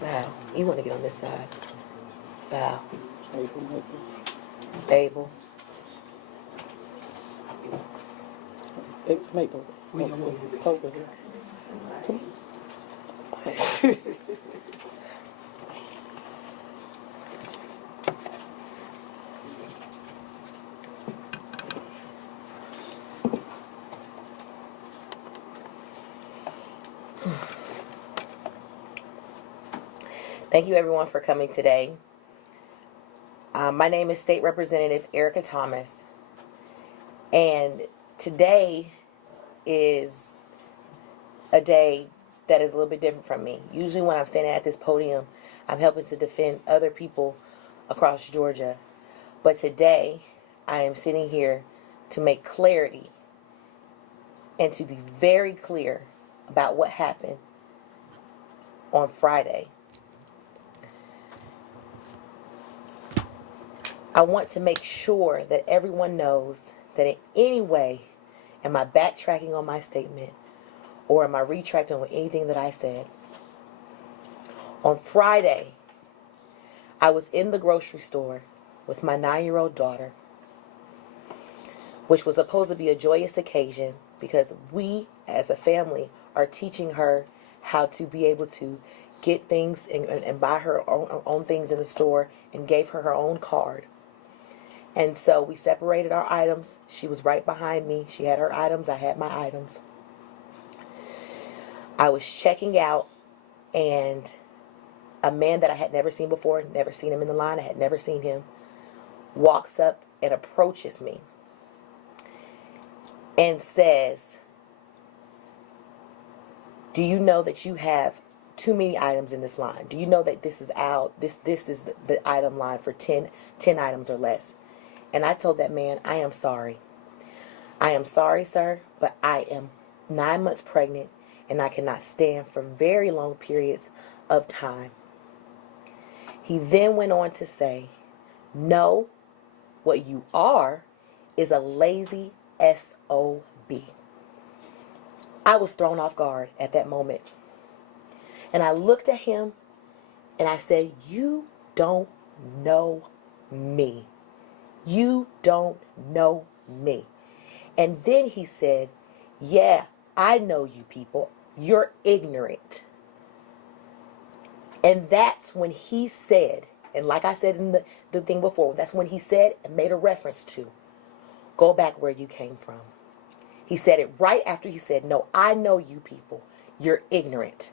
Foul. You want to get on this side. Foul. Maple. Abel. Maple. Over here. Come on. Thank you, everyone, for coming today. My name is State Representative Erica Thomas, and today is a day that is a little bit different from me. Usually when I'm standing at this podium, I'm helping to defend other people across Georgia. But today, I am sitting here to make clarity and to be very clear about what happened on Friday. I want to make sure that everyone knows that in any way am I backtracking on my statement or am I retracting on anything that I said. On Friday, I was in the grocery store with my 9-year-old daughter, which was supposed to be a joyous occasion because we as a family are teaching her how to be able to get things and buy her own things in the store, and gave her own card. And so we separated our items. She was right behind me. She had her items. I had my items. I was checking out, and a man that I had never seen before, never seen him in the line, I had never seen him, walks up and approaches me and says, "Do you know that you have too many items in this line? Do you know that this is out? This is the item line for 10 items or less?" And I told that man, "I am sorry. I am sorry, sir, but I am 9 months pregnant and I cannot stand for very long periods of time." He then went on to say, "No, what you are is a lazy SOB." I was thrown off guard at that moment. And I looked at him and I said, "You don't know me. You don't know me." And then he said, "Yeah, I know you people. You're ignorant." And that's when he said, and like I said in the thing before, that's when he said and made a reference to, "Go back where you came from." He said it right after he said, "No, I know you people. You're ignorant."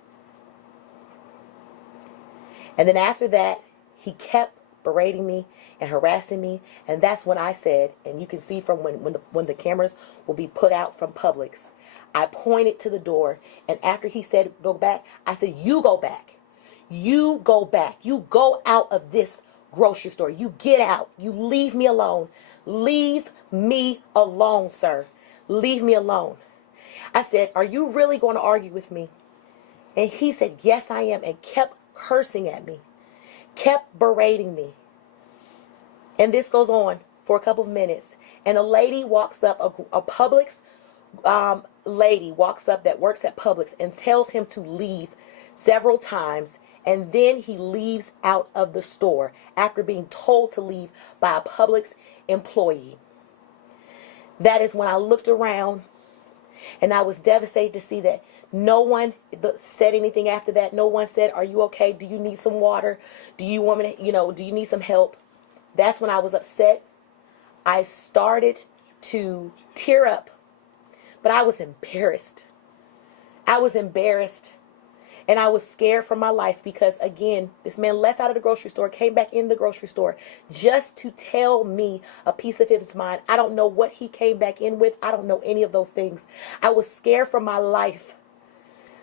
And then after that, he kept berating me and harassing me. And that's when I said, and you can see from when the cameras will be put out from Publix, I pointed to the door, and after he said go back, I said, "You go back. You go back. You go out of this grocery store. You get out. You leave me alone. Leave me alone, sir. Leave me alone." I said, "Are you really going to argue with me?" And he said, "Yes, I am," and kept cursing at me, kept berating me. And this goes on for a couple of minutes. And a lady walks up, a Publix lady walks up that works at Publix, and tells him to leave several times. And then he leaves out of the store after being told to leave by a Publix employee. That is when I looked around, and I was devastated to see that no one said anything after that. No one said, "Are you okay? Do you need some water? Do you want me to, do you need some help?" That's when I was upset. I started to tear up, but I was embarrassed. I was embarrassed, and I was scared for my life because, again, this man left out of the grocery store, came back in the grocery store just to tell me a piece of his mind. I don't know what he came back in with. I don't know any of those things. I was scared for my life.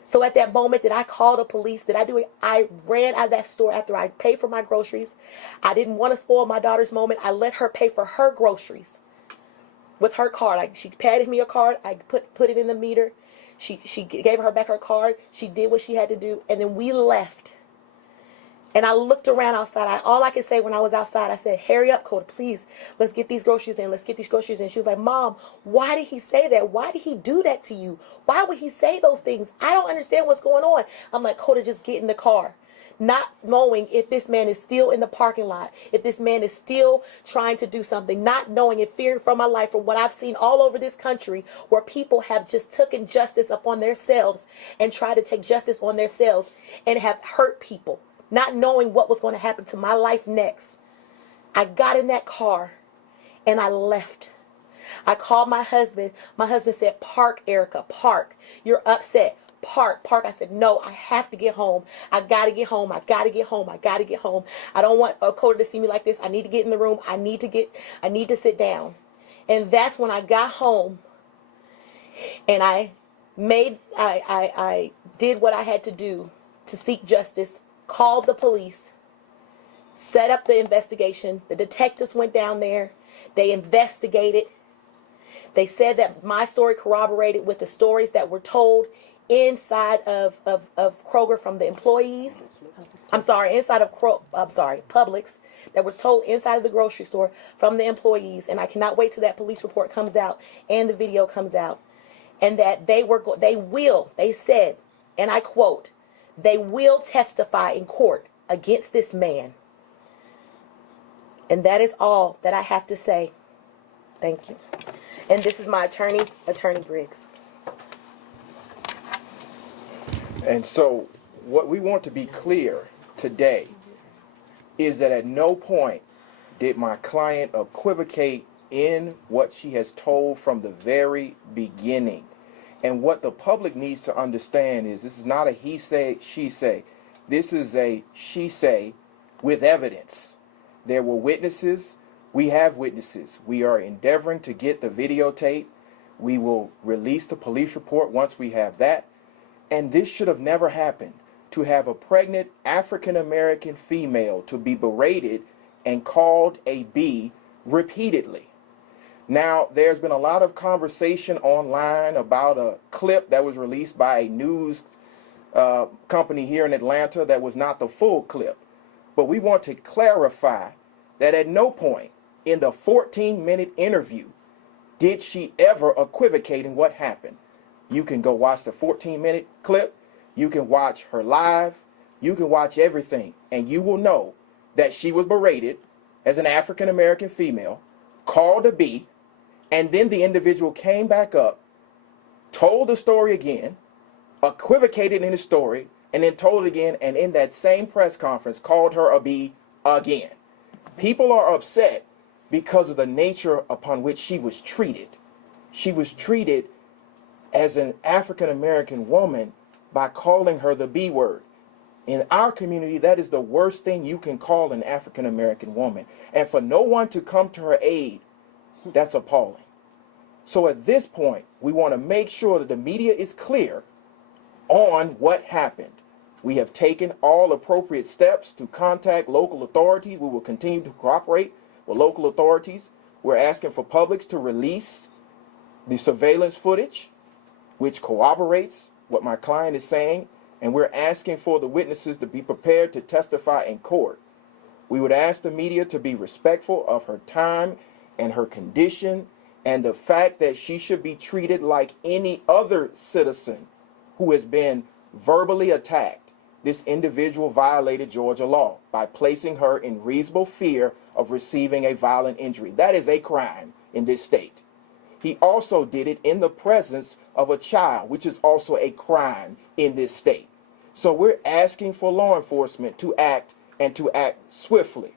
So at that moment, did I call the police? Did I do it? I ran out of that store after I paid for my groceries. I didn't want to spoil my daughter's moment. I let her pay for her groceries with her card. Like, she paid me a card. I put it in the meter. She gave her back her card. She did what she had to do. And then we left. And I looked around outside. All I could say when I was outside, I said, hurry up, Coda, please. Let's get these groceries in. Let's get these groceries in. She was like, Mom, why did he say that? Why did he do that to you? Why would he say those things? I don't understand what's going on. I'm like, Coda, just get in the car. Not knowing if this man is still in the parking lot, if this man is still trying to do something, not knowing and fearing for my life from what I've seen all over this country where people have just taken justice upon themselves and tried to take justice on themselves and have hurt people, not knowing what was going to happen to my life next. I got in that car and I left. I called my husband. My husband said, park, Erica, park. You're upset. Park. I said, no, I have to get home. I got to get home. I got to get home. I got to get home. I don't want Coda to see me like this. I need to get in the room. I need to sit down. And that's when I got home and I did what I had to do to seek justice, called the police, set up the investigation. The detectives went down there. They investigated. They said that my story corroborated with the stories that were told inside of Kroger from the employees. Inside of Publix, that were told inside of the grocery store from the employees. And I cannot wait till that police report comes out and the video comes out. And that they said, and I quote, they will testify in court against this man. And that is all that I have to say. Thank you. And this is my attorney, Attorney Griggs. And so what we want to be clear today is that at no point did my client equivocate in what she has told from the very beginning. And what the public needs to understand is this is not a he say, she say. This is a she say with evidence. There were witnesses. We have witnesses. We are endeavoring to get the videotape. We will release the police report once we have that. And this should have never happened, to have a pregnant African-American female to be berated and called a B repeatedly. Now, there's been a lot of conversation online about a clip that was released by a news company here in Atlanta that was not the full clip. But we want to clarify that at no point in the 14-minute interview did she ever equivocate in what happened. You can go watch the 14-minute clip. You can watch her live. You can watch everything. And you will know that she was berated as an African-American female, called a B, and then the individual came back up, told the story again, equivocated in the story, and then told it again, and in that same press conference called her a B again. People are upset because of the nature upon which she was treated. She was treated as an African-American woman by calling her the B word. In our community, that is the worst thing you can call an African-American woman. And for no one to come to her aid, that's appalling. So at this point, we want to make sure that the media is clear on what happened. We have taken all appropriate steps to contact local authorities. We will continue to cooperate with local authorities. We're asking for Publix to release the surveillance footage, which corroborates what my client is saying, and we're asking for the witnesses to be prepared to testify in court. We would ask the media to be respectful of her time and her condition and the fact that she should be treated like any other citizen who has been verbally attacked. This individual violated Georgia law by placing her in reasonable fear of receiving a violent injury. That is a crime in this state. He also did it in the presence of a child, which is also a crime in this state. So we're asking for law enforcement to act and to act swiftly.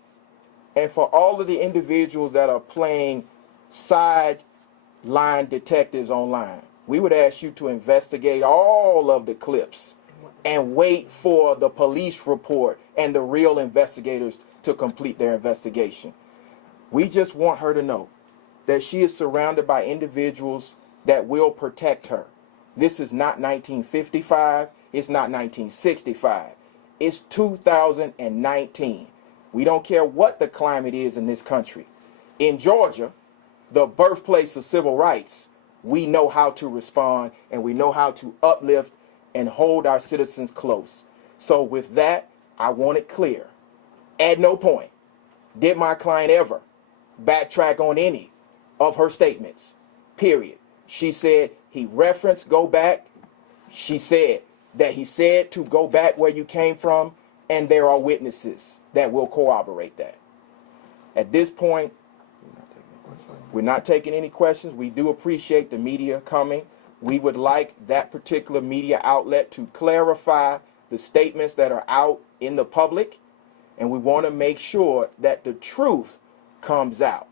And for all of the individuals that are playing sideline detectives online, we would ask you to investigate all of the clips and wait for the police report and the real investigators to complete their investigation. We just want her to know that she is surrounded by individuals that will protect her. This is not 1955. It's not 1965. It's 2019. We don't care what the climate is in this country. In Georgia, the birthplace of civil rights, we know how to respond and we know how to uplift and hold our citizens close. So with that, I want it clear. At no point did my client ever backtrack on any of her statements, period. She said he referenced go back. She said that he said to go back where you came from, and there are witnesses that will corroborate that. At this point, we're not taking any questions. We do appreciate the media coming. We would like that particular media outlet to clarify the statements that are out in the public, and we want to make sure that the truth comes out.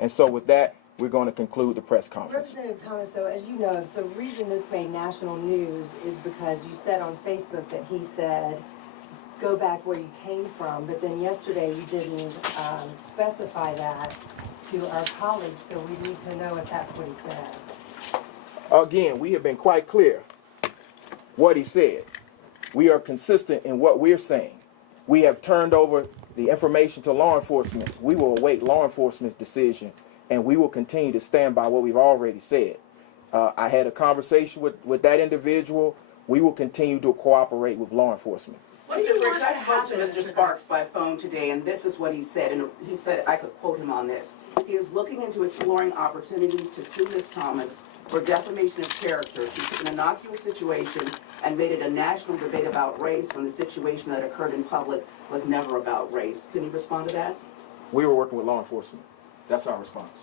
And so with that, we're going to conclude the press conference. Representative Thomas, though, as you know, the reason this made national news is because you said on Facebook that he said, go back where you came from, but then yesterday you didn't specify that to our colleagues, so we need to know if that's what he said. Again, we have been quite clear what he said. We are consistent in what we're saying. We have turned over the information to law enforcement. We will await law enforcement's decision, and we will continue to stand by what we've already said. I had a conversation with that individual. We will continue to cooperate with law enforcement. Mr. Briggs, I spoke to Mr. Sparks by phone today, and this is what he said, and he said I could quote him on this. He is looking into exploring opportunities to sue Ms. Thomas for defamation of character. She took an innocuous situation and made it a national debate about race when the situation that occurred in public was never about race. Can you respond to that? We were working with law enforcement. That's our response.